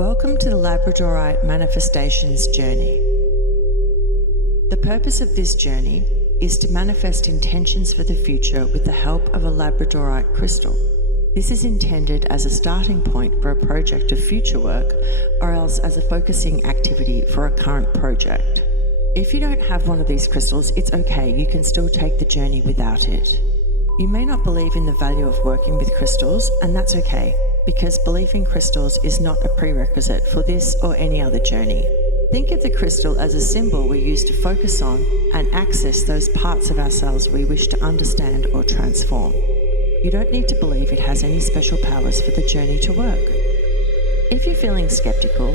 Welcome to the Labradorite Manifestations journey. The purpose of this journey is to manifest intentions for the future with the help of a Labradorite crystal. This is intended as a starting point for a project of future work, or else as a focusing activity for a current project. If you don't have one of these crystals, it's okay, you can still take the journey without it. You may not believe in the value of working with crystals, and that's okay, because belief in crystals is not a prerequisite for this or any other journey. Think of the crystal as a symbol we use to focus on and access those parts of ourselves we wish to understand or transform. You don't need to believe it has any special powers for the journey to work. If you're feeling skeptical,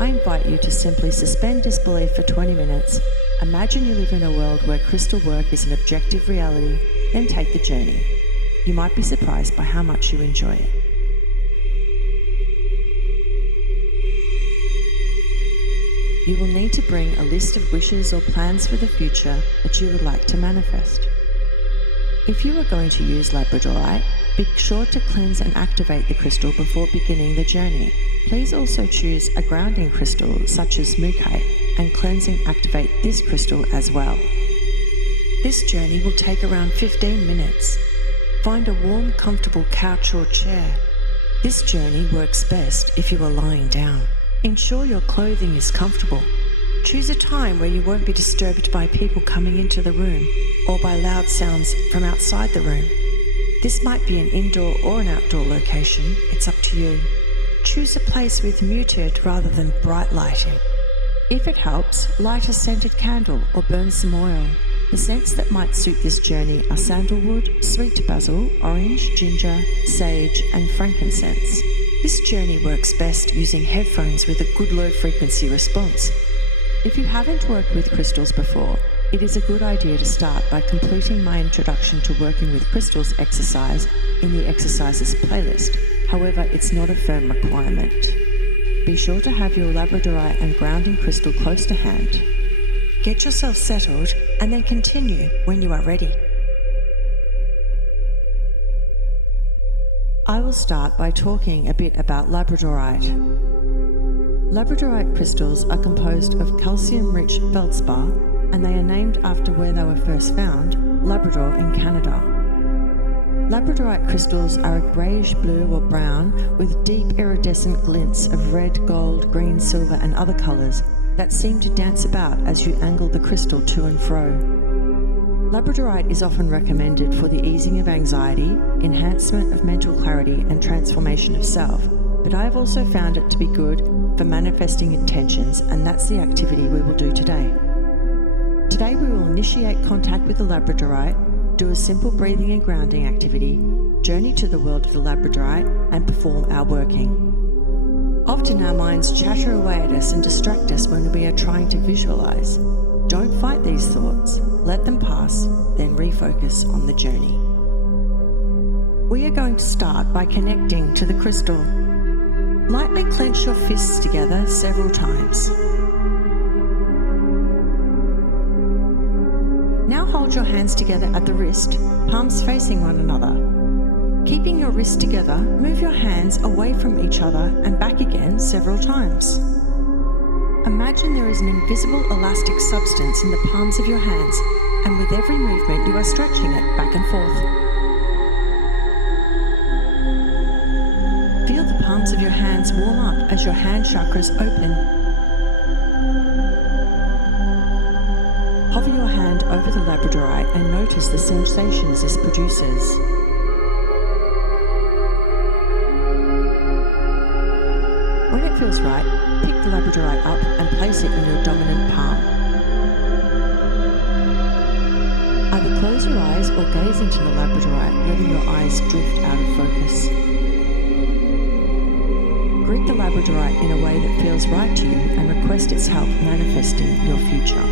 I invite you to simply suspend disbelief for 20 minutes. Imagine you live in a world where crystal work is an objective reality, then take the journey. You might be surprised by how much you enjoy it. You will need to bring a list of wishes or plans for the future that you would like to manifest. If you are going to use Labradorite, be sure to cleanse and activate the crystal before beginning the journey. Please also choose a grounding crystal such as Cmaj and cleanse and activate this crystal as well. This journey will take around 15 minutes. Find a warm, comfortable couch or chair. This journey works best if you are lying down. Ensure your clothing is comfortable. Choose a time where you won't be disturbed by people coming into the room or by loud sounds from outside the room. This might be an indoor or an outdoor location, it's up to you. Choose a place with muted rather than bright lighting. If it helps, light a scented candle or burn some oil. The scents that might suit this journey are sandalwood, sweet basil, orange, ginger, sage, and frankincense. This journey works best using headphones with a good low frequency response. If you haven't worked with crystals before, it is a good idea to start by completing my introduction to working with crystals exercise in the exercises playlist. However, it's not a firm requirement. Be sure to have your Labradorite and grounding crystal close to hand. Get yourself settled and then continue when you are ready. I will start by talking a bit about Labradorite. Labradorite crystals are composed of calcium-rich feldspar, and they are named after where they were first found, Labrador in Canada. Labradorite crystals are a greyish blue or brown with deep iridescent glints of red, gold, green, silver and other colours that seem to dance about as you angle the crystal to and fro. Labradorite is often recommended for the easing of anxiety, enhancement of mental clarity and transformation of self, but I have also found it to be good for manifesting intentions, and that's the activity we will do today. Today we will initiate contact with the Labradorite, do a simple breathing and grounding activity, journey to the world of the Labradorite and perform our working. Often our minds chatter away at us and distract us when we are trying to visualize. Don't fight these thoughts, let them pass, then refocus on the journey. We are going to start by connecting to the crystal. Lightly clench your fists together several times. Now hold your hands together at the wrist, palms facing one another. Keeping your wrists together, move your hands away from each other and back again several times. Imagine there is an invisible elastic substance in the palms of your hands, and with every movement you are stretching it back and forth. Feel the palms of your hands warm up as your hand chakras open. Hover your hand over the Labradorite and notice the sensations this produces. When it feels right, pick the Labradorite up and place it in your dominant palm. Either close your eyes or gaze into the Labradorite, letting your eyes drift out of focus. Greet the Labradorite in a way that feels right to you and request its help manifesting your future.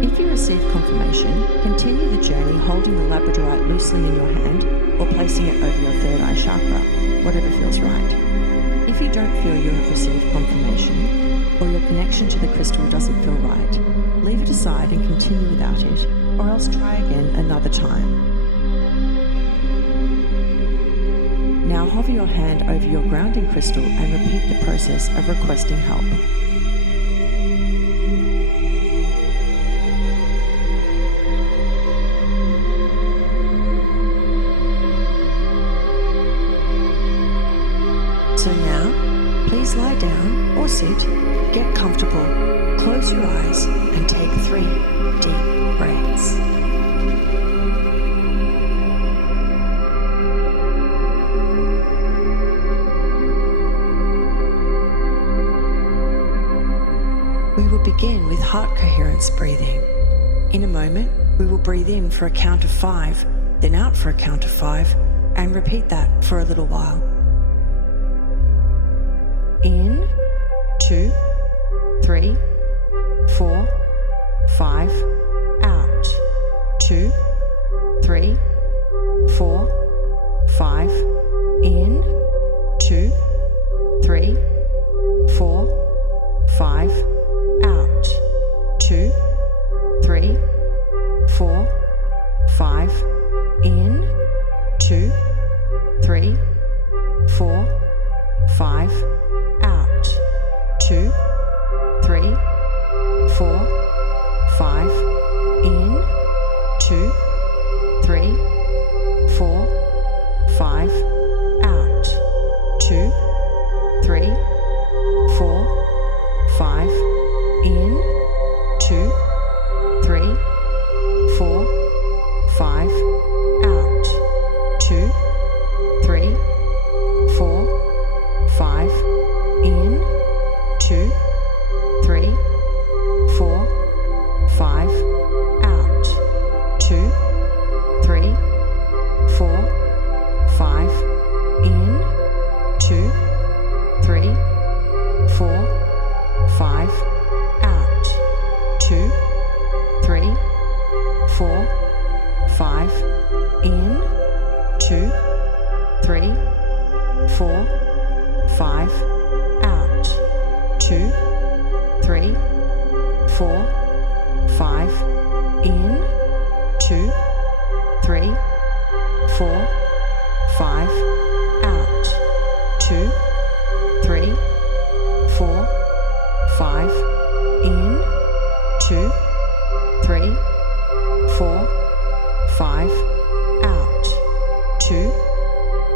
If you receive confirmation, continue the journey holding the Labradorite loosely in your hand or placing it over your third eye chakra, whatever feels right. If you don't feel you have received confirmation, or your connection to the crystal doesn't feel right, leave it aside and continue without it, or else try again another time. Now hover your hand over your grounding crystal and repeat the process of requesting help. So now, please lie down or sit, get comfortable, close your eyes and take 3 deep breaths. We will begin with heart coherence breathing. In a moment, we will breathe in for a count of 5, then out for a count of 5, and repeat that for a little while. In, 2, 3, 4, 5, out, 2, 3, 4, 5, in, 2, 3, 4, 5, out, 2, 3, 4, 5, in, 2, 3, 4, 5, out, 2, 3, 4, 5, in, 2, 3, 4, 5, out, 2, 3, 4, 5, in, 2, 3, 4, 5, out, 2, 3, 4, 5, in, 2, 3, 4, 5, out, 2, 3, 4, 5, in, 2, 3, 4, 5, out, 2, 3, 4, 5, in, 2, 3, 4, 5, out, 2, 3, 4, 5, in, 2, 3, 4, 5, out, 2, 3, 4, 5, in, 2, 3, 4, 5, out, 2,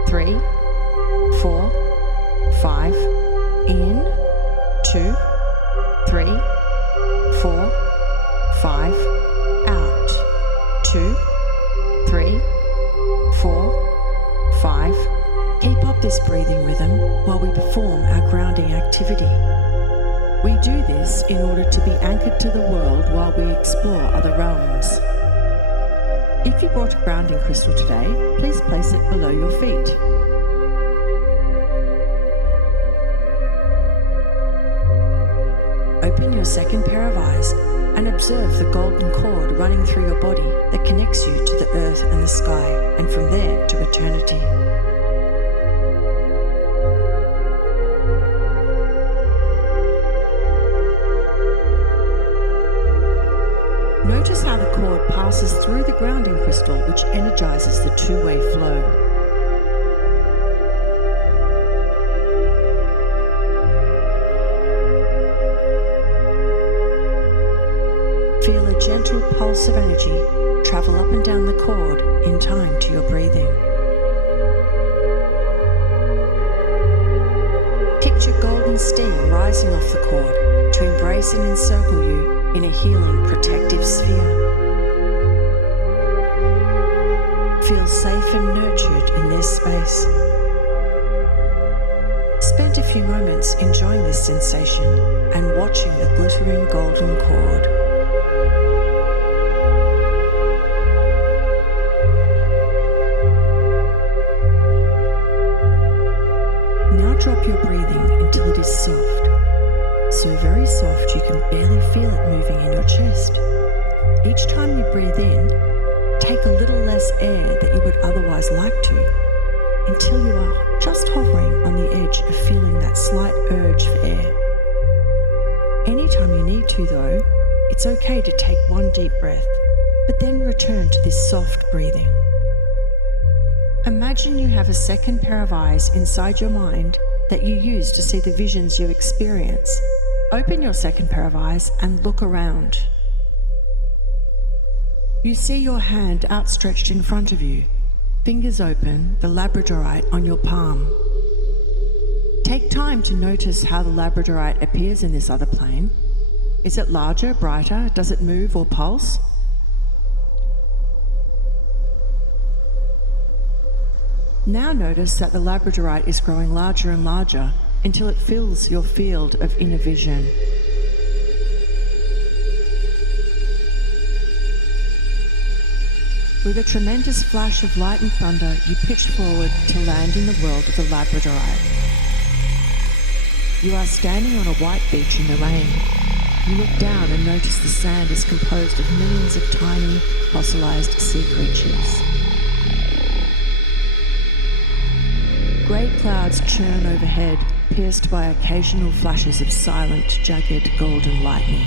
3, 4, 5, in, 2, 3, 4, 5, out, 2, 3, 4, 5. Keep up this breathing rhythm while we perform our grounding activity. We do this in order to be anchored to the world while we explore other realms. If you brought a grounding crystal today, please place it below your feet. Open your second pair of eyes and observe the golden cord running through your body that connects you to the earth and the sky, and from there to eternity. Notice how the cord passes through the grounding crystal, which energizes the two-way flow. Feel a gentle pulse of energy travel up and down the cord in time to your breathing. Picture golden steam rising off the cord to embrace and encircle you in a healing, protective sphere. Feel safe and nurtured in this space. Spend a few moments enjoying this sensation and watching the glittering golden cord. Now drop your breathing until it is soft. So very soft you can barely feel it moving in your chest. Each time you breathe in, take a little less air that you would otherwise like to, until you are just hovering on the edge of feeling that slight urge for air. Anytime you need to, though, it's okay to take one deep breath, but then return to this soft breathing. Imagine you have a second pair of eyes inside your mind that you use to see the visions you experience. Open your second pair of eyes and look around. You see your hand outstretched in front of you, fingers open, the Labradorite on your palm. Take time to notice how the Labradorite appears in this other plane. Is it larger, brighter? Does it move or pulse? Now notice that the Labradorite is growing larger and larger until it fills your field of inner vision. With a tremendous flash of light and thunder, you pitch forward to land in the world of the Labradorite. You are standing on a white beach in the rain. You look down and notice the sand is composed of millions of tiny, fossilized sea creatures. Grey clouds churn overhead, pierced by occasional flashes of silent, jagged, golden lightning.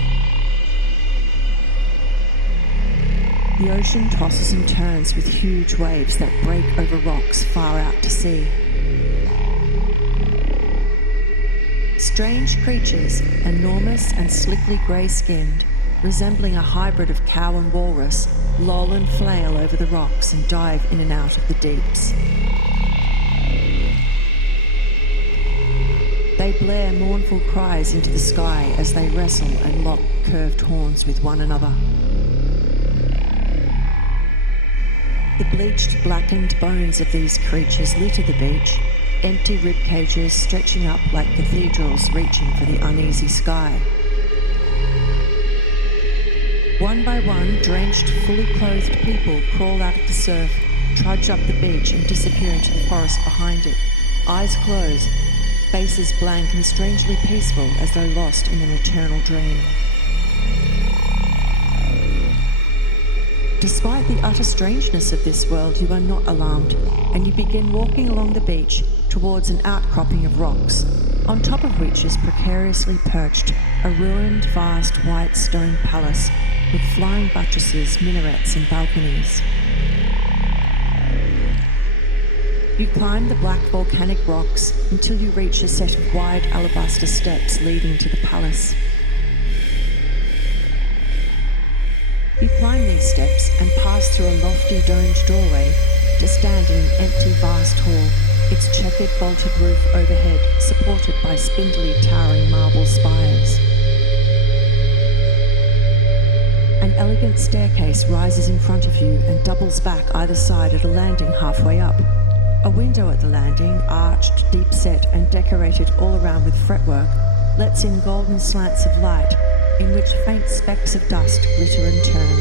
The ocean tosses and turns with huge waves that break over rocks far out to sea. Strange creatures, enormous and slickly grey-skinned, resembling a hybrid of cow and walrus, loll and flail over the rocks and dive in and out of the deeps. They blare mournful cries into the sky as they wrestle and lock curved horns with one another. The bleached, blackened bones of these creatures litter the beach, empty rib cages stretching up like cathedrals reaching for the uneasy sky. One by one, drenched, fully clothed people crawl out of the surf, trudge up the beach and disappear into the forest behind it, eyes closed, faces blank and strangely peaceful as though lost in an eternal dream. Despite the utter strangeness of this world, you are not alarmed, and you begin walking along the beach towards an outcropping of rocks, on top of which is precariously perched a ruined, vast white stone palace with flying buttresses, minarets and balconies. You climb the black volcanic rocks until you reach a set of wide alabaster steps leading to the palace. You climb these steps and pass through a lofty domed doorway to stand in an empty vast hall, its checkered vaulted roof overhead supported by spindly towering marble spires. An elegant staircase rises in front of you and doubles back either side at a landing halfway up. A window at the landing, arched, deep-set and decorated all around with fretwork, lets in golden slants of light in which faint specks of dust glitter and turn.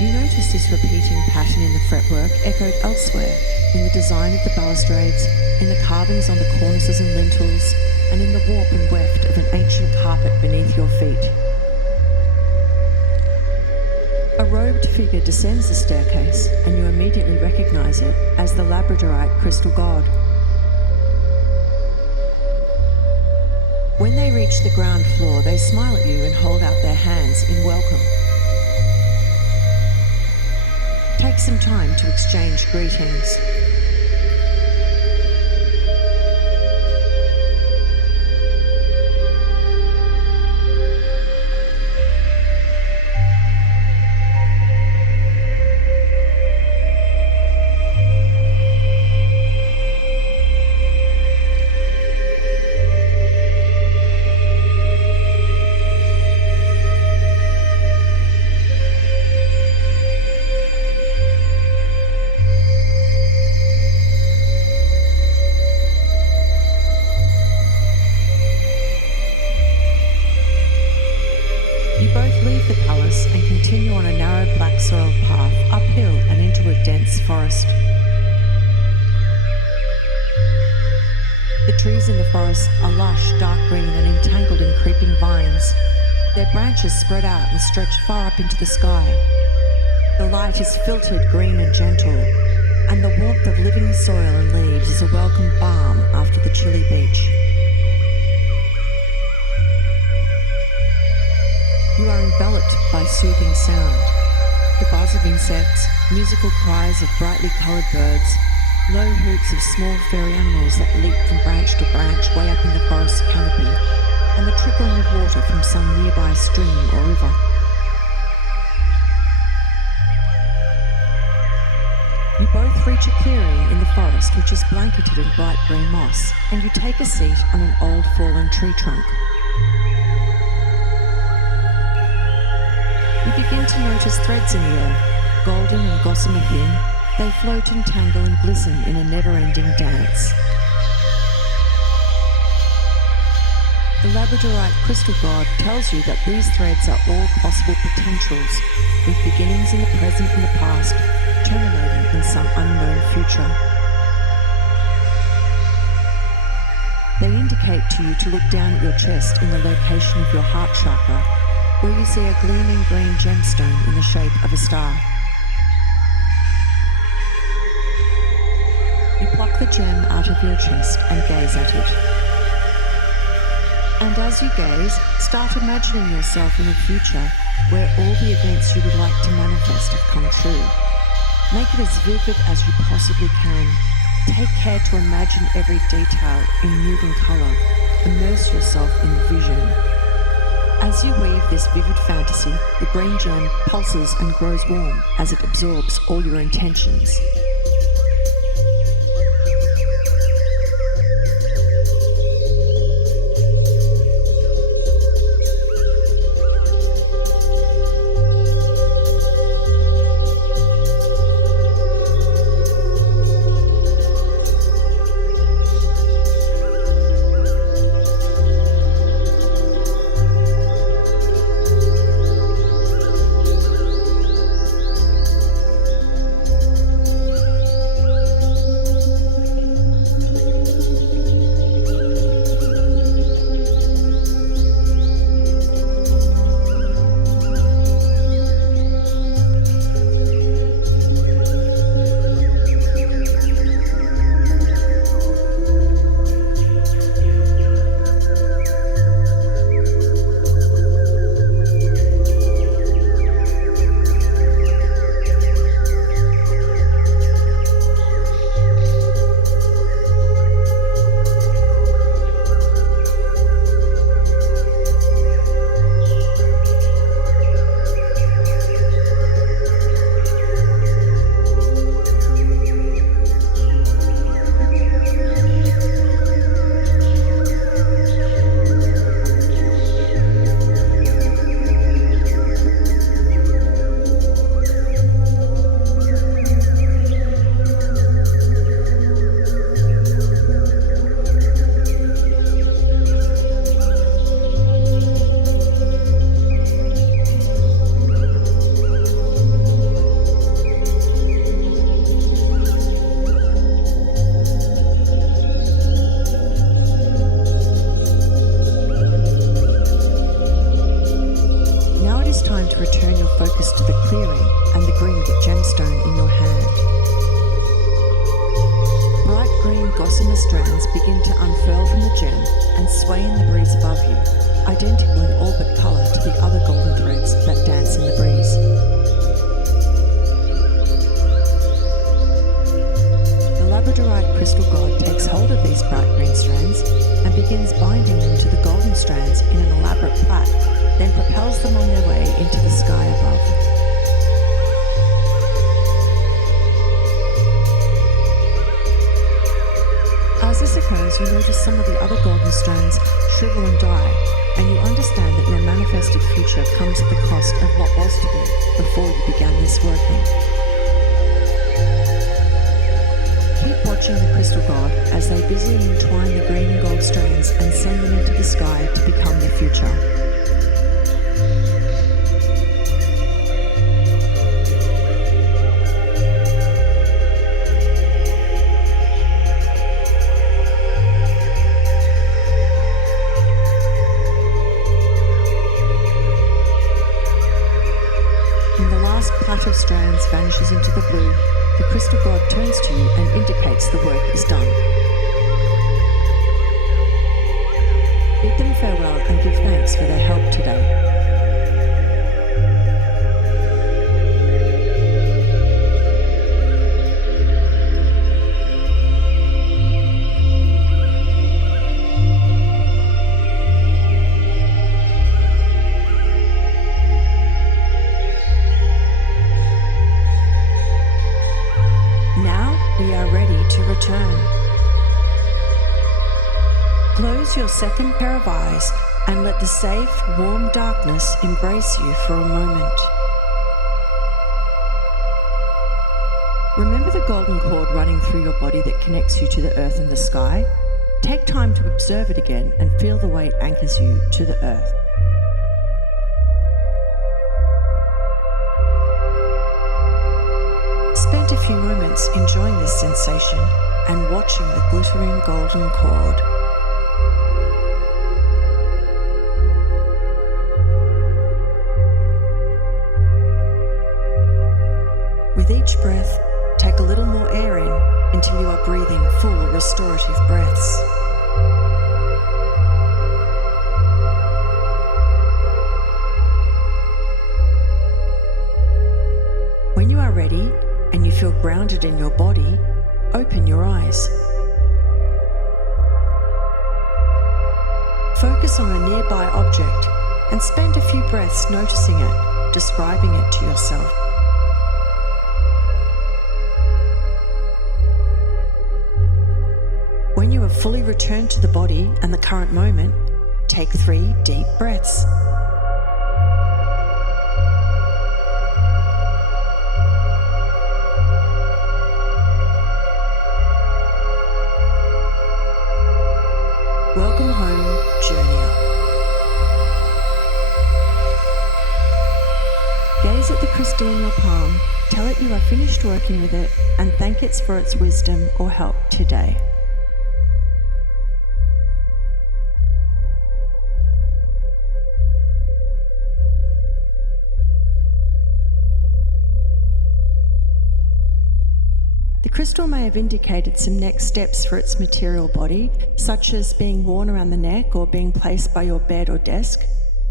You notice this repeating pattern in the fretwork echoed elsewhere, in the design of the balustrades, in the carvings on the cornices and lintels, and in the warp and weft of an ancient carpet beneath your feet. A robed figure descends the staircase, and you immediately recognize it as the Labradorite crystal god. When they reach the ground floor, they smile at you and hold out their hands in welcome. Take some time to exchange greetings. You both leave the palace and continue on a narrow black soiled path uphill and into a dense forest. The trees in the forest are lush, dark green and entangled in creeping vines. Their branches spread out and stretch far up into the sky. The light is filtered, green and gentle, and the warmth of living soil and leaves is a welcome balm after the chilly beach. enveloped by soothing sound. The buzz of insects, musical cries of brightly coloured birds, low hoots of small fairy animals that leap from branch to branch way up in the forest canopy, and the trickling of water from some nearby stream or river. You both reach a clearing in the forest which is blanketed in bright green moss, and you take a seat on an old fallen tree trunk. You begin to notice threads in the air, golden and gossamer thin. They float and tangle and glisten in a never-ending dance. The Labradorite crystal god tells you that these threads are all possible potentials, with beginnings in the present and the past, terminating in some unknown future. They indicate to you to look down at your chest in the location of your heart chakra, where you see a gleaming green gemstone in the shape of a star. You pluck the gem out of your chest and gaze at it. And as you gaze, start imagining yourself in a future where all the events you would like to manifest have come true. Make it as vivid as you possibly can. Take care to imagine every detail in moving colour. Immerse yourself in the vision. As you weave this vivid fantasy, the green gem pulses and grows warm as it absorbs all your intentions. gossamer strands begin to unfurl from the gem and sway in the breeze above you, identical in all but colour to the other golden threads that dance in the breeze. The Labradorite crystal god takes hold of these bright green strands and begins binding them to the golden strands in an elaborate plait, then propels them on their way into the sky above. As this occurs, you notice some of the other golden strands shrivel and die, and you understand that your manifested future comes at the cost of what was to be before you began this working. Keep watching the crystal god as they busily entwine the green and gold strands and send them into the sky to become your future. Plait of strands vanishes into the blue. The crystal god turns to you and indicates the work is done. Bid them farewell and give thanks for their help today. second pair of eyes and let the safe, warm darkness embrace you for a moment. Remember the golden cord running through your body that connects you to the earth and the sky? Take time to observe it again and feel the way it anchors you to the earth. Spend a few moments enjoying this sensation and watching the glittering golden cord. With each breath, take a little more air in until you are breathing full restorative breaths. When you are ready and you feel grounded in your body, open your eyes. Focus on a nearby object and spend a few breaths noticing it, describing it to yourself. When you have fully returned to the body and the current moment, take 3 deep breaths. Welcome home, journeyer. Gaze at the crystal in your palm, tell it you are finished working with it, and thank it for its wisdom or help today. The crystal may have indicated some next steps for its material body, such as being worn around the neck or being placed by your bed or desk.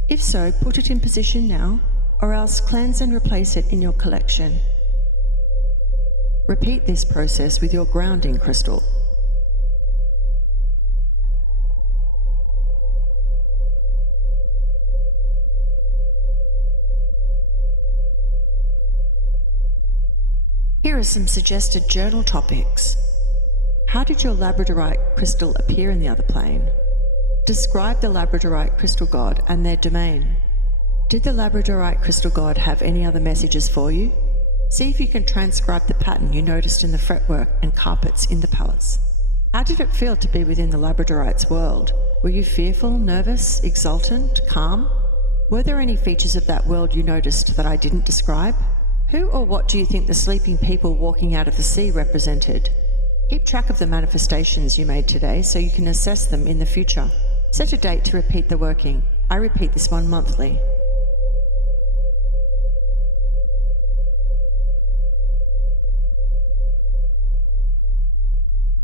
If so, put it in position now, or else cleanse and replace it in your collection. Repeat this process with your grounding crystal. Here are some suggested journal topics. How did your Labradorite crystal appear in the other plane? Describe the Labradorite crystal god and their domain. Did the Labradorite crystal god have any other messages for you? See if you can transcribe the pattern you noticed in the fretwork and carpets in the palace. How did it feel to be within the Labradorite's world? Were you fearful, nervous, exultant, calm? Were there any features of that world you noticed that I didn't describe? Who or what do you think the sleeping people walking out of the sea represented? Keep track of the manifestations you made today so you can assess them in the future. Set a date to repeat the working. I repeat this one monthly.